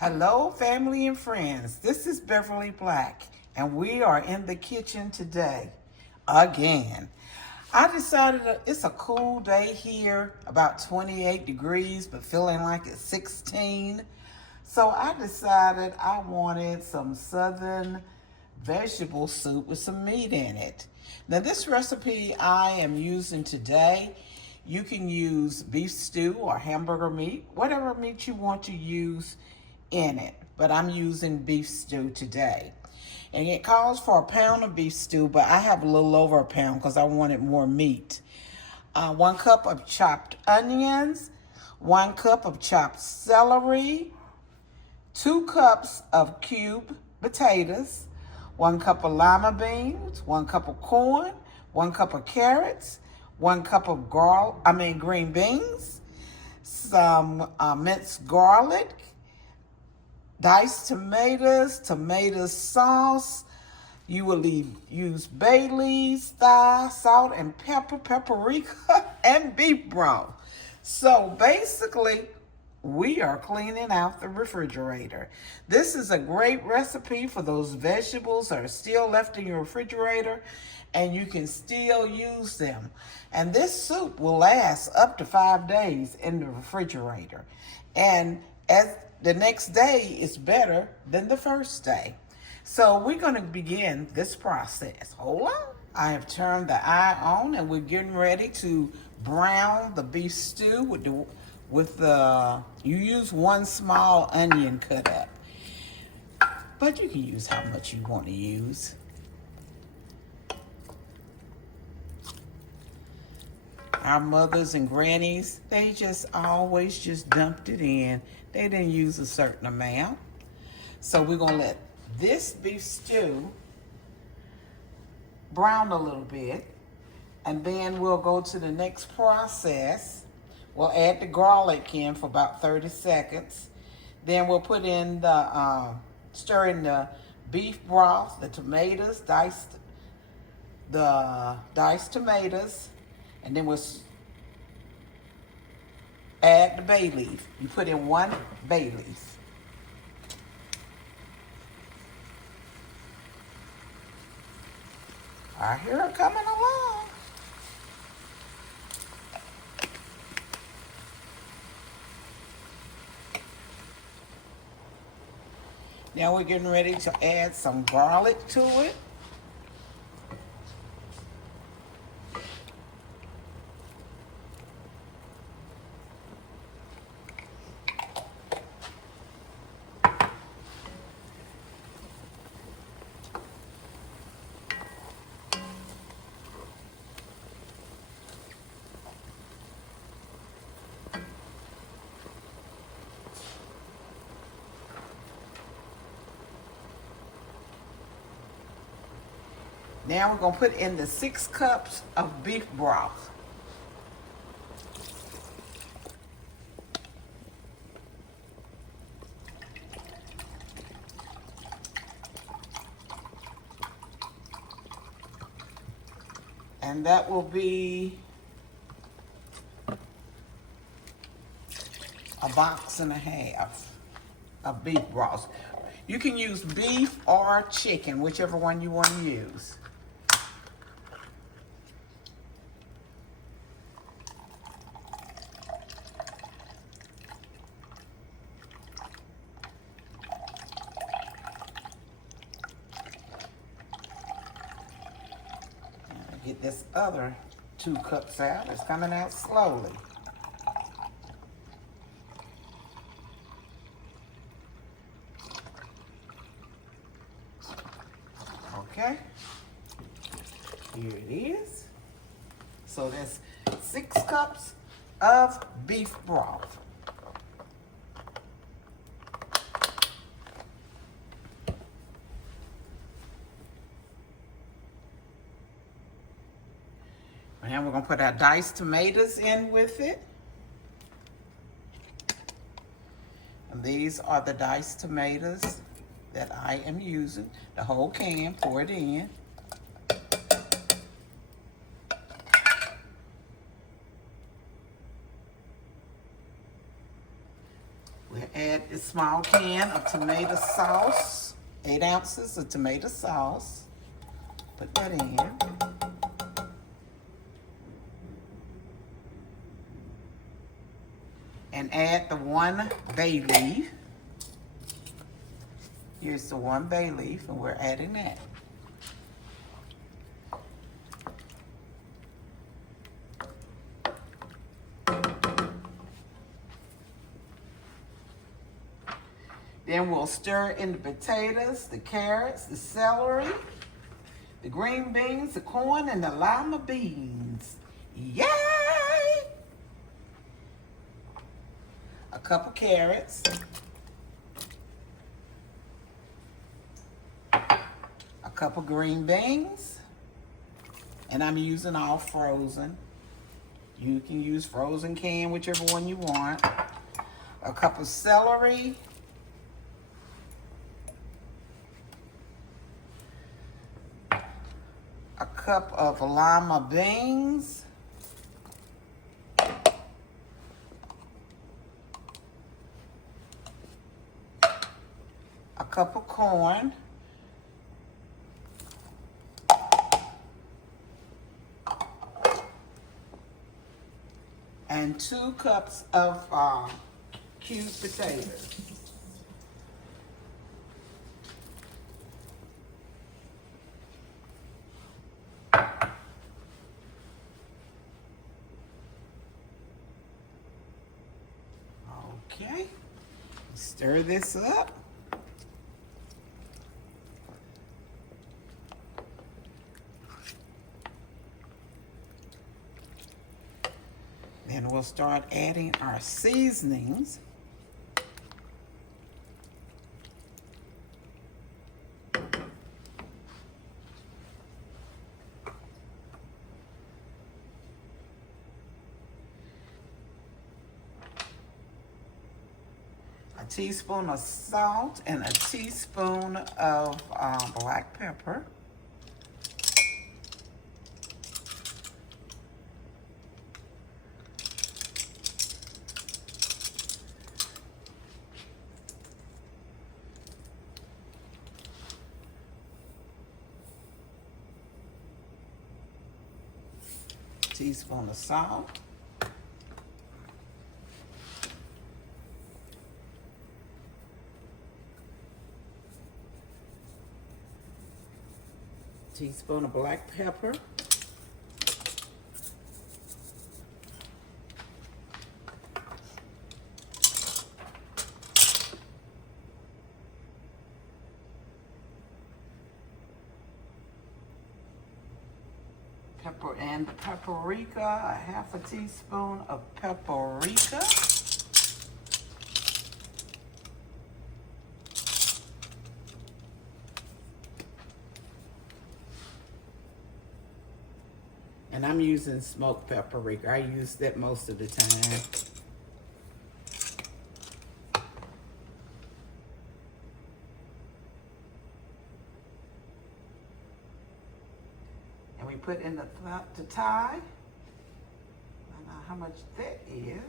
Hello, family and friends. This is Beverly Black, and we are in the kitchen today again. I decided it's a cool day here, about 28 degrees, but feeling like it's 16. So I decided I wanted some southern vegetable soup with some meat in it. Now, this recipe I am using today, you can use beef stew or hamburger meat, whatever meat you want to use in it, but I'm using beef stew today. And it calls for a pound of beef stew, but I have a little over a pound because I wanted more meat. 1 cup of chopped onions, 1 cup of chopped celery, 2 cups of cubed potatoes, 1 cup of lima beans, 1 cup of corn, 1 cup of carrots, 1 cup of green beans, some minced garlic, diced tomatoes, tomato sauce. You will use bay leaves, salt and pepper, paprika, and beef broth. So basically, we are cleaning out the refrigerator. This is a great recipe for those vegetables that are still left in your refrigerator, and you can still use them. And this soup will last up to 5 days in the refrigerator. And as the next day is better than the first day. So we're going to begin this process. Hold on. I have turned the eye on, and we're getting ready to brown the beef stew you use 1 small onion cut up, but you can use how much you want to use. Our mothers and grannies, they just always just dumped it in. They didn't use a certain amount. So we're going to let this beef stew brown a little bit, and then we'll go to the next process. We'll add the garlic in for about 30 seconds. Then we'll put in stir in the beef broth, the tomatoes, diced tomatoes, and then we'll add the bay leaf. You put in 1 bay leaf. I hear it coming along. Now we're getting ready to add some garlic to it. Now we're going to put in the 6 cups of beef broth. And that will be a box and a half of beef broth. You can use beef or chicken, whichever one you want to use. Get this other 2 cups out. It's coming out slowly. Okay. Here it is. So that's 6 cups of beef broth. Now we're going to put our diced tomatoes in with it. And these are the diced tomatoes that I am using. The whole can, pour it in. We'll add a small can of tomato sauce, 8 ounces of tomato sauce. Put that in. And add the 1 bay leaf. Here's the 1 bay leaf, and we're adding that. Then we'll stir in the potatoes, the carrots, the celery, the green beans, the corn, and the lima beans. Yay! A cup of carrots. A cup of green beans. And I'm using all frozen. You can use frozen can, whichever one you want. A cup of celery. A cup of lima beans. A cup of corn. And 2 cups of cubed potatoes. Okay, stir this up. Then we'll start adding our seasonings. A teaspoon of salt and a teaspoon of black pepper. Teaspoon of salt. Teaspoon of black pepper. Pepper and the paprika, a half a teaspoon of paprika. And I'm using smoked paprika. I use that most of the time. And we put in the Thai. I don't know how much that is.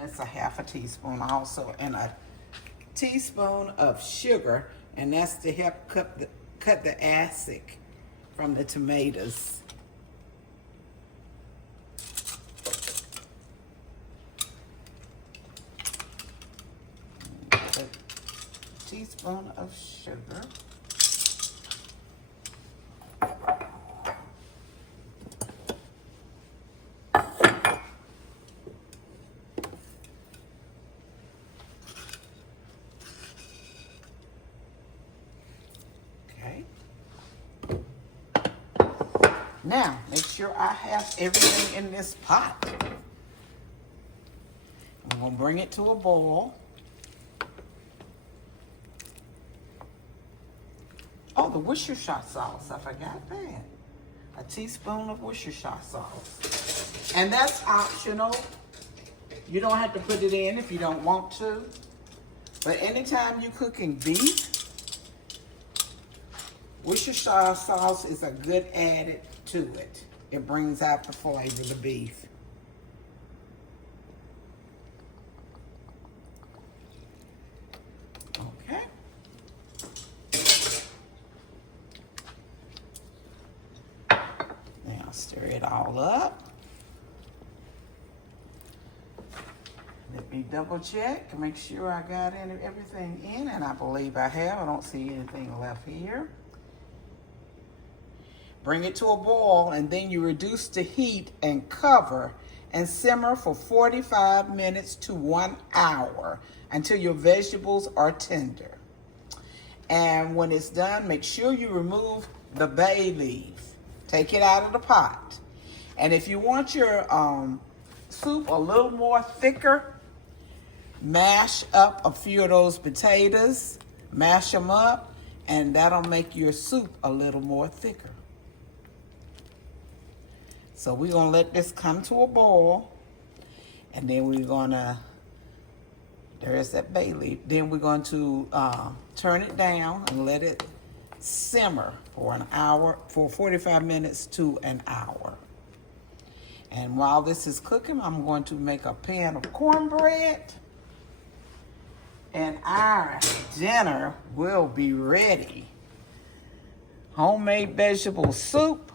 That's a half a teaspoon also, and a teaspoon of sugar, and that's to help cut the acid from the tomatoes. A teaspoon of sugar. Now, make sure I have everything in this pot. I'm going to bring it to a boil. Oh, the Worcestershire sauce. I forgot that. A teaspoon of Worcestershire sauce. And that's optional. You don't have to put it in if you don't want to. But anytime you're cooking beef, Worcestershire sauce is a good added to it. It brings out the flavor of the beef. Okay. Now stir it all up. Let me double check and make sure I got everything in, and I believe I have. I don't see anything left here. Bring it to a boil, and then you reduce the heat and cover and simmer for 45 minutes to 1 hour until your vegetables are tender. And when it's done, make sure you remove the bay leaf. Take it out of the pot. And if you want your soup a little more thicker, mash up a few of those potatoes, mash them up, and that'll make your soup a little more thicker. So we're gonna let this come to a boil, and then we're gonna, there's that bay leaf, then we're going to turn it down and let it simmer for an hour, for 45 minutes to an hour. And while this is cooking, I'm going to make a pan of cornbread, and our dinner will be ready. Homemade vegetable soup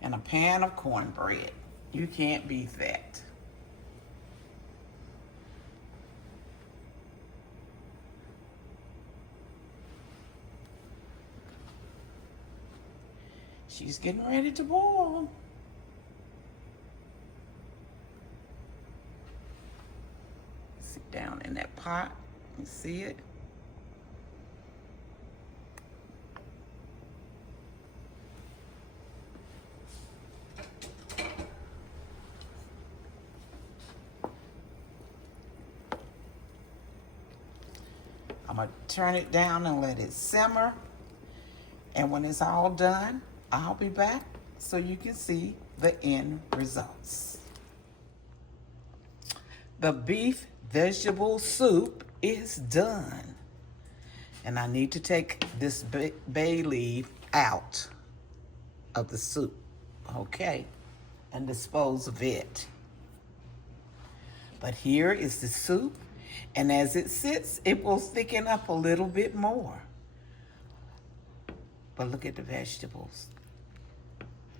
and a pan of cornbread. You can't beat that. She's getting ready to boil. Sit down in that pot and see it. I'm gonna turn it down and let it simmer. And when it's all done, I'll be back so you can see the end results. The beef vegetable soup is done. And I need to take this bay leaf out of the soup, okay, and dispose of it. But here is the soup, and as it sits, it will thicken up a little bit more. But look at the vegetables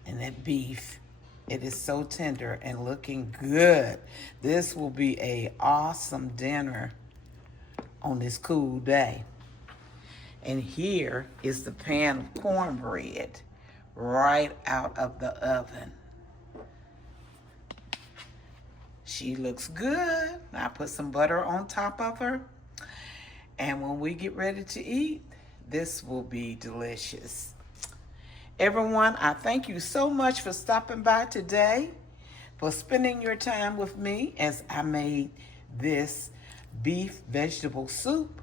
and that beef. It is so tender and looking good. This will be an awesome dinner on this cool day. And here is the pan of cornbread right out of the oven. She looks good. I put some butter on top of her. And when we get ready to eat, this will be delicious. Everyone, I thank you so much for stopping by today, for spending your time with me as I made this beef vegetable soup.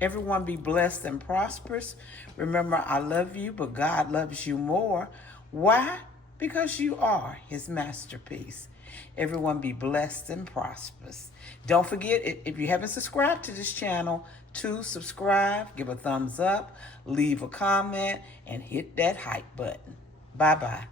Everyone be blessed and prosperous. Remember, I love you, but God loves you more. Why? Because you are his masterpiece. Everyone be blessed and prosperous. Don't forget, if you haven't subscribed to this channel, to subscribe, give a thumbs up, leave a comment, and hit that hype button. Bye-bye.